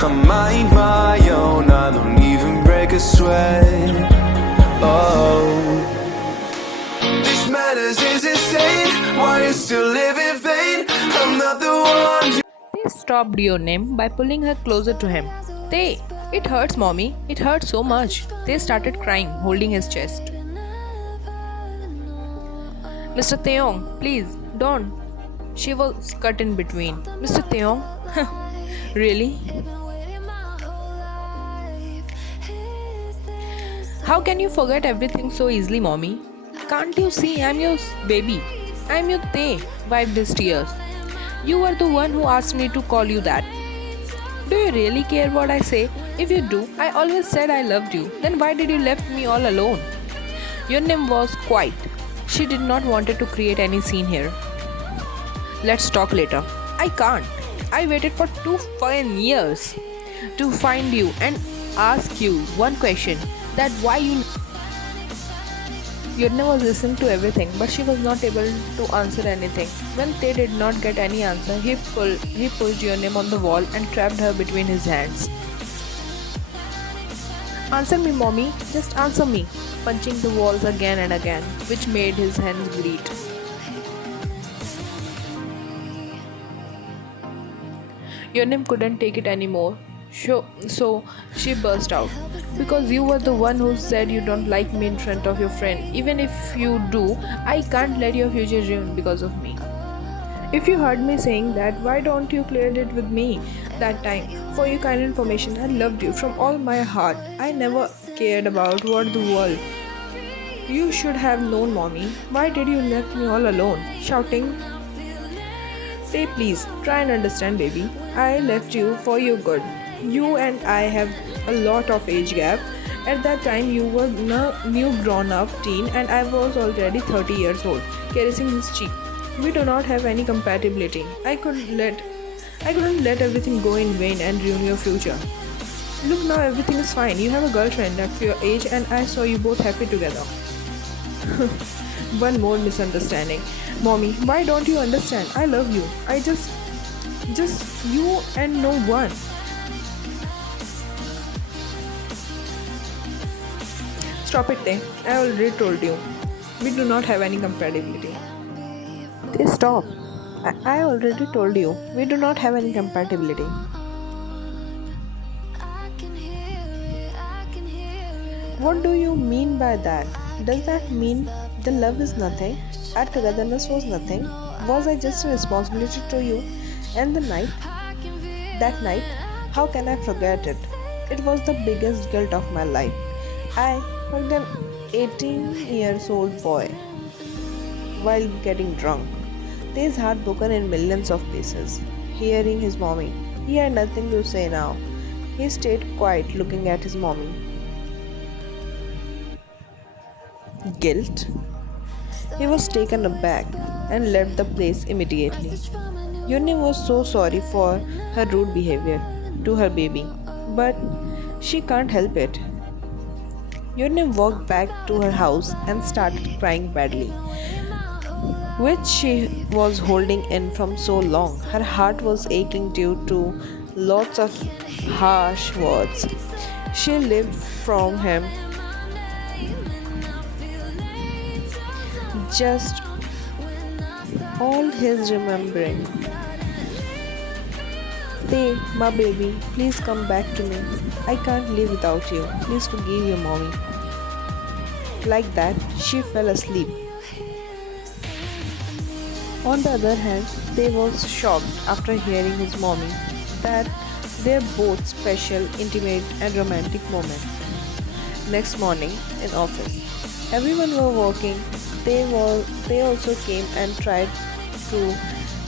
I mind my own, I don't even break a sweat. Oh, this madness is insane. Why you still live in vain? I'm not the one you... They stopped your name by pulling her closer to him. They, it hurts, mommy. It hurts so much. They started crying, holding his chest. Mr. Taehyung, please, don't. She was cut in between. Mr. Taehyung? Really? How can you forget everything so easily, mommy? Can't you see I'm your baby? I'm your Tae, wiped his tears. You were the one who asked me to call you that. Do you really care what I say? If you do, I always said I loved you. Then why did you left me all alone? Your name was quiet. She did not wanted to create any scene here. Let's talk later. I can't. I waited for 2 fine years to find you and ask you one question. That why you... Yodna was listening to everything, but she was not able to answer anything. When they did not get any answer, he pushed Yodna on the wall and trapped her between his hands. Answer me, mommy. Just answer me. Punching the walls again and again, which made his hands bleed. Yonim couldn't take it anymore. So she burst out. Because you were the one who said you don't like me in front of your friend. Even if you do, I can't let your future ruin because of me. If you heard me saying that, why don't you clear it with me that time? For your kind information, I loved you from all my heart. I never cared about what the world. You should have known, mommy. Why did you left me all alone? Shouting. Say please, try and understand, baby. I left you for your good. You and I have a lot of age gap. At that time, you were a new grown-up teen and I was already 30 years old, caressing his cheek. We do not have any compatibility. I couldn't let everything go in vain and ruin your future. Look, now everything is fine. You have a girlfriend at your age and I saw you both happy together. One more misunderstanding. Mommy, why don't you understand? I love you. I just you and no one. Stop it, Tay. I already told you. We do not have any compatibility. Tay, stop. I already told you. We do not have any compatibility. What do you mean by that? Does that mean the love is nothing? Our togetherness was nothing? Was I just a responsibility to you? And that night, how can I forget it? It was the biggest guilt of my life. I hugged an 18 years old boy while getting drunk. His heart broken in millions of pieces. Hearing his mommy, he had nothing to say now. He stayed quiet looking at his mommy. Guilt? He was taken aback and left the place immediately. Yuni was so sorry for her rude behavior to her baby, but she can't help it. Yuni walked back to her house and started crying badly, which she was holding in from so long. Her heart was aching due to lots of harsh words she lived from him. Just all his remembering. Say, my baby, please come back to me. I can't live without you. Please forgive your mommy. Like that, she fell asleep. On the other hand, they was shocked after hearing his mommy that they're both special, intimate and romantic moment. Next morning in office, everyone were working. They also came and tried to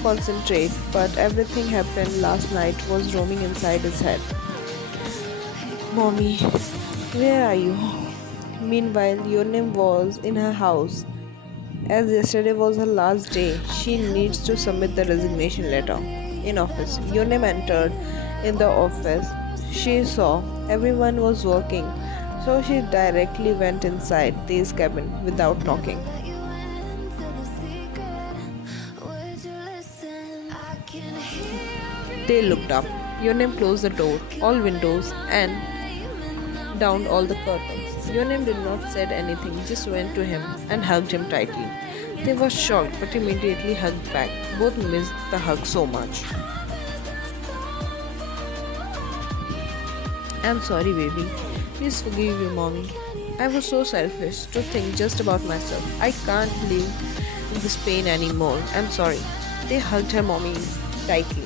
concentrate, but everything happened last night was roaming inside his head. Mommy, where are you? Meanwhile, Yonim was in her house. As yesterday was her last day, she needs to submit the resignation letter. In office, Yonim entered in the office. She saw everyone was working, so she directly went inside Tay's cabin without knocking. They looked up. Yonem closed the door, all windows, and down all the curtains. Yonem did not said anything, just went to him and hugged him tightly. They were shocked but immediately hugged back. Both missed the hug so much. I'm sorry, baby. Please forgive your mommy. I was so selfish to think just about myself. I can't live in this pain anymore. I'm sorry. They hugged her mommy tightly.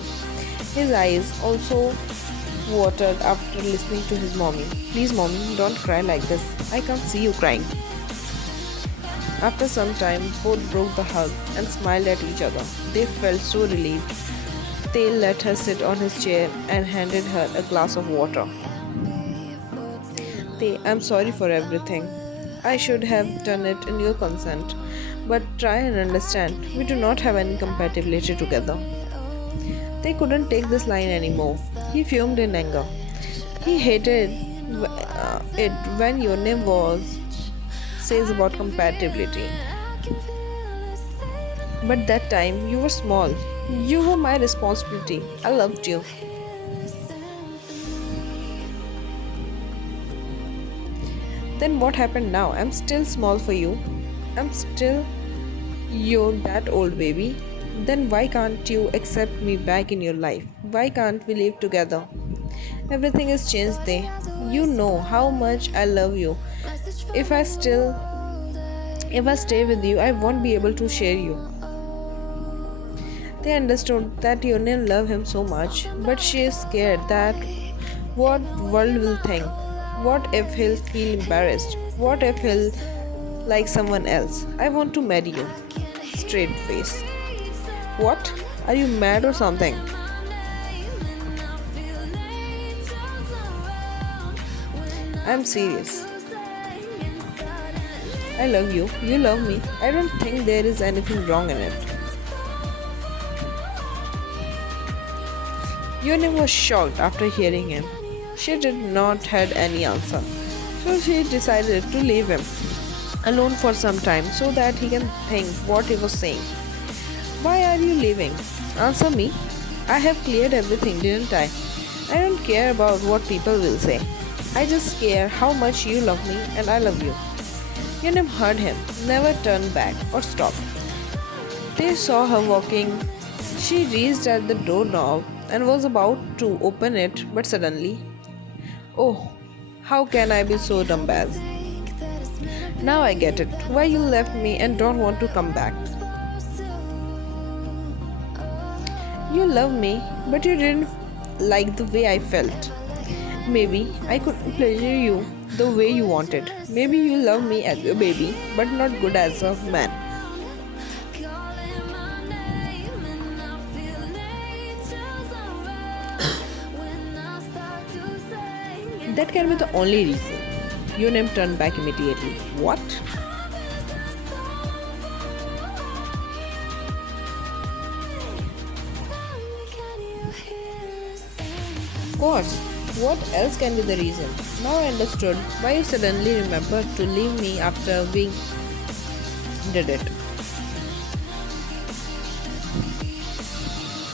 His eyes also watered after listening to his mommy. Please, mommy, don't cry like this. I can't see you crying. After some time, both broke the hug and smiled at each other. They felt so relieved. They let her sit on his chair and handed her a glass of water. I'm sorry for everything. I should have done it in your consent. But try and understand, we do not have any compatibility together. They couldn't take this line anymore. He fumed in anger. He hated it when your name was says about compatibility. But that time you were small. You were my responsibility. I loved you. Then what happened now? I'm still small for you. I'm still you're that old baby. Then why can't you accept me back in your life? Why can't we live together? Everything has changed there. You know how much I love you. If I still if I stay with you, I won't be able to share you. They understood that Union loved him so much, but she is scared that what world will think. What if he'll feel embarrassed? What if he'll like someone else? I want to marry you. Straight face. What? Are you mad or something? I'm serious. I love you. You love me. I don't think there is anything wrong in it. Yunim was shocked after hearing him. She did not had any answer. So she decided to leave him alone for some time so that he can think what he was saying. Why are you leaving? Answer me. I have cleared everything, didn't I? I don't care about what people will say. I just care how much you love me and I love you. Yunim heard him, never turned back or stopped. They saw her walking. She reached at the doorknob and was about to open it, but suddenly, oh, how can I be so dumbass? Now I get it. Why you left me and don't want to come back. You love me, but you didn't like the way I felt. Maybe I couldn't pleasure you the way you wanted. Maybe you love me as a baby, but not good as a man. That can be the only reason. Yunim turned back immediately. What? Of course. What else can be the reason? Now I understood why you suddenly remembered to leave me after we did it.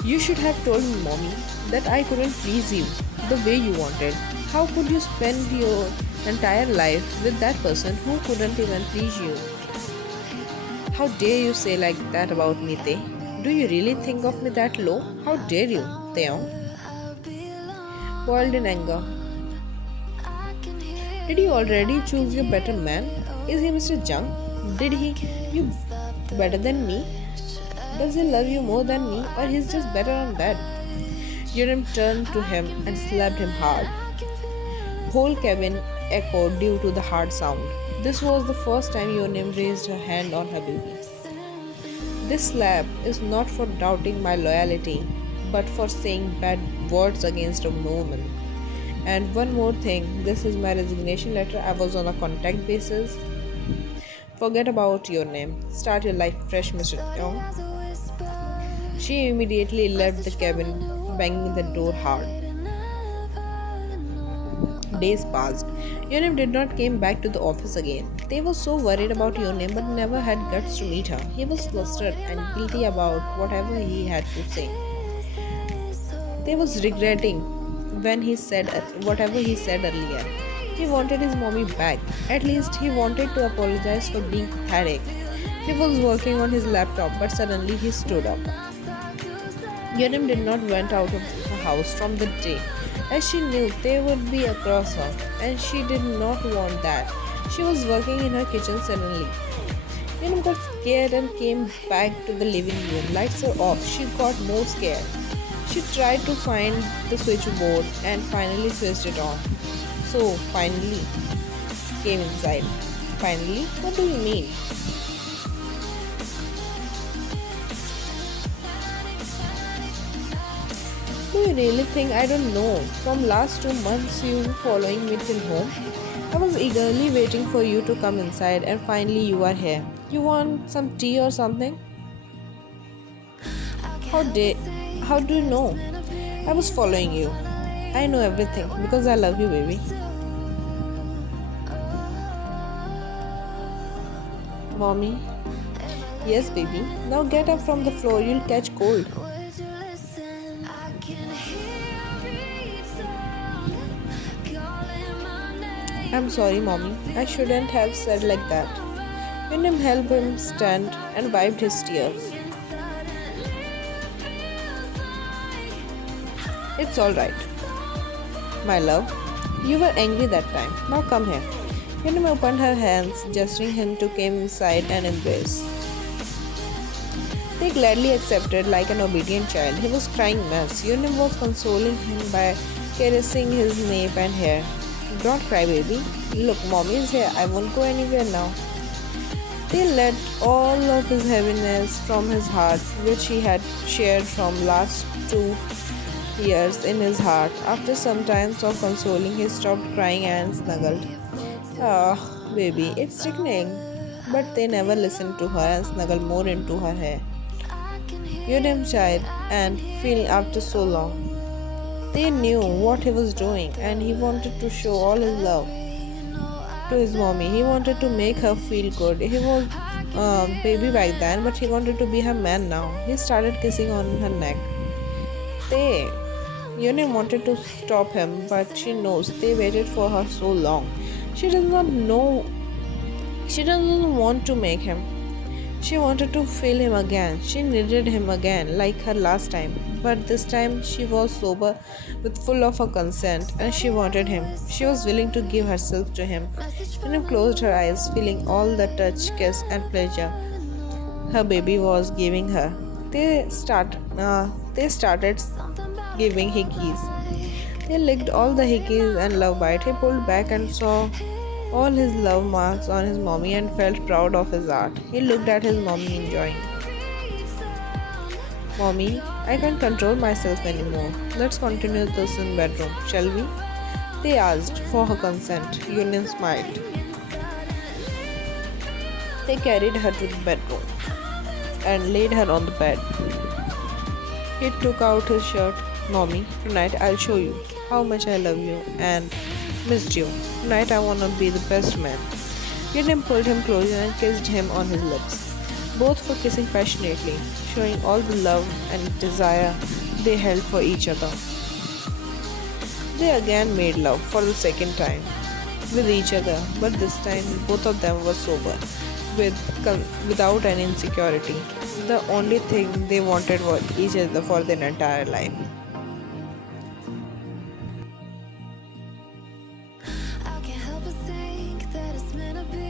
You should have told me, mommy, that I couldn't please you the way you wanted. How could you spend your entire life with that person who couldn't even please you? How dare you say like that about me, Tae? Do you really think of me that low? How dare you, Taehyung? Boiled in anger. Did you already choose your better man? Is he Mr. Jung? Did he you better than me? Does he love you more than me or he's just better on that? Yurim turned to him and slapped him hard. Whole cabin echoed due to the hard sound. This was the first time Yunim raised her hand on her baby. This slap is not for doubting my loyalty, but for saying bad words against a woman. And one more thing, this is my resignation letter. I was on a contact basis. Forget about your name. Start your life fresh, Mr. Young. She immediately left the cabin, banging the door hard. Days passed. Yonim did not came back to the office again. They were so worried about Yonim but never had guts to meet her. He was flustered and guilty about whatever he had to say. They was regretting when he said whatever he said earlier. He wanted his mommy back. At least he wanted to apologize for being pathetic. He was working on his laptop, but suddenly he stood up. Yerim did not went out of the house from the day, as she knew they would be across her, and she did not want that. She was working in her kitchen suddenly. Yerim got scared and came back to the living room. Lights were off. She got more scared. She tried to find the switchboard and finally switched it on. So, finally, came inside. Finally? What do you mean? Do you really think I don't know? From last 2 months you were following me till home. I was eagerly waiting for you to come inside and finally you are here. You want some tea or something? How did how do you know? I was following you. I know everything because I love you, baby. Mommy? Yes, baby. Now get up from the floor, you'll catch cold. I'm sorry, mommy. I shouldn't have said like that. Wyndham helped him stand and wiped his tears. It's alright, my love. You were angry that time. Now come here. Wyndham opened her hands, gesturing him to come inside and embrace. They gladly accepted like an obedient child. He was crying mess. Wyndham was consoling him by caressing his nape and hair. Don't cry, baby. Look, mommy is here. I won't go anywhere now. They let all of his heaviness from his heart, which he had shared from last 2 years in his heart. After some time of consoling, he stopped crying and snuggled. Ah, baby, it's sickening. But they never listened to her and snuggled more into her hair. Yudhim sighed and feeling after so long. They knew what he was doing and he wanted to show all his love to his mommy. He wanted to make her feel good. He was baby back then, but he wanted to be her man now. He started kissing on her neck. They Yunin wanted to stop him, but she knows they waited for her so long. She does not know. She doesn't want to make him. She wanted to feel him again. She needed him again, like her last time. But this time she was sober with full of her consent and she wanted him. She was willing to give herself to him. Yunim closed her eyes, feeling all the touch, kiss and pleasure her baby was giving her. They started giving hickeys. They licked all the hickeys and love bite. He pulled back and saw all his love marks on his mommy and felt proud of his art. He looked at his mommy enjoying. Mommy, I can't control myself anymore. Let's continue this in bedroom, shall we? They asked for her consent. Yunin smiled. They carried her to the bedroom and laid her on the bed. He took out his shirt. Mommy, tonight I'll show you how much I love you and missed you. Tonight I wanna be the best man. Yunim pulled him closer and kissed him on his lips. Both were kissing passionately, showing all the love and desire they held for each other. They again made love for the second time with each other, but this time both of them were sober, without any insecurity. The only thing they wanted was each other for their entire life. I can't help but think that it's meant to be.